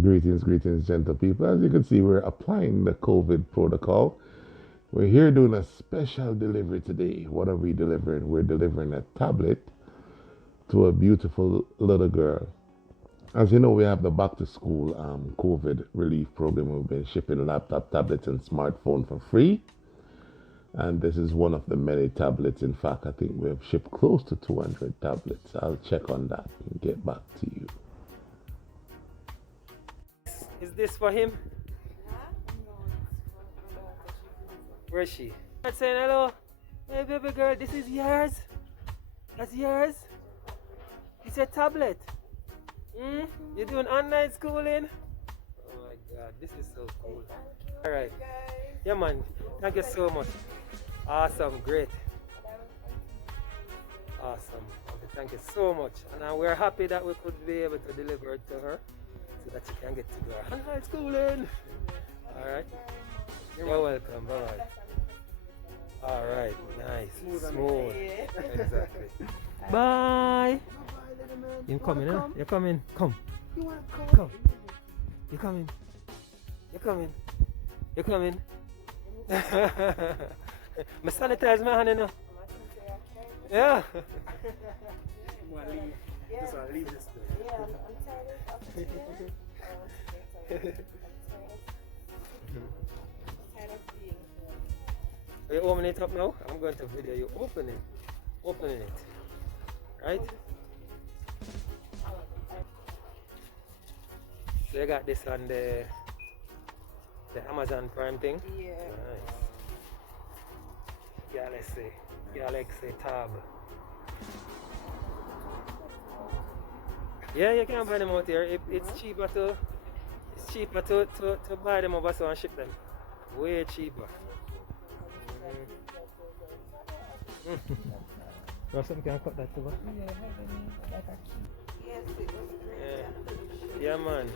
Greetings, gentle people. As you can see, we're applying the COVID protocol. We're here doing a special delivery today. What are we delivering? We're delivering a tablet to a beautiful little girl. As you know, we have the back to school COVID relief program. We've been shipping laptop, tablets, and smartphone for free. And this is one of the many tablets. In fact, I think we've shipped close to 200 tablets. I'll check on that and get back to you. Is this for him? Where is she? I'm saying hello. Hey baby girl, this is yours. That's yours. It's a tablet. You're doing online schooling? Oh my god, this is so cool. Alright. Yeah man, thank you so much. Awesome, great. Awesome. Okay, thank you so much. And we're happy that we could be able to deliver it to her so that she can get to do her online schooling. Alright. You're welcome. Bye bye. Alright, nice. Smooth. Exactly. Bye. You coming, huh? You're coming. Come. You wanna come? You're coming. You're coming. You're coming. I sanitize my hand, you know. Yeah. Just want to leave this thing. Yeah, I'm tired Are you opening it up now? I'm going to video you opening it. Right? So you got this on the Amazon Prime thing? Yeah. Nice. Galaxy Tab. Yeah, you can buy them out here. It's cheaper to buy them over so and ship them. Way cheaper. Something can cut that over. Yeah, man.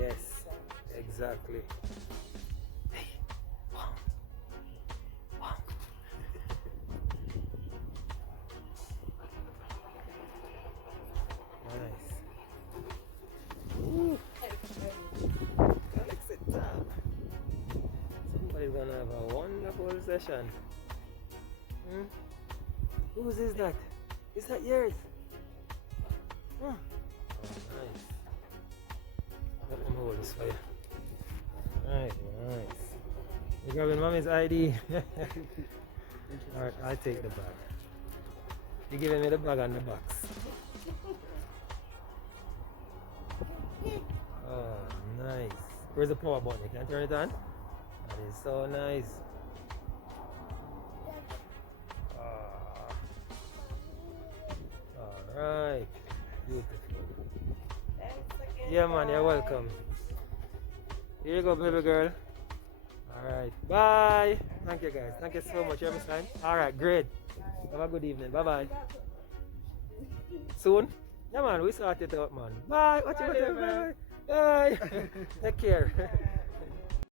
Yes, exactly. Nice. Ooh. Galaxy Tab. Somebody's gonna have a wonderful session. Whose is that? Is that yours? Oh, nice. Let me hold this for you. Right, nice. You grabbing mommy's ID? Alright, I'll take the bag. You giving me the bag and the box. Oh, nice. Where's the power button? You can turn it on? That is so nice. Alright. Beautiful. Yeah man, you're welcome. Here you go, baby girl. Alright. Bye. Thank you guys. Thank you so much. You understand? Alright, great. Have a good evening. Bye bye. Soon? Yeah man, we sort it out man. Bye. Watch you. Bye. Bye. Take care.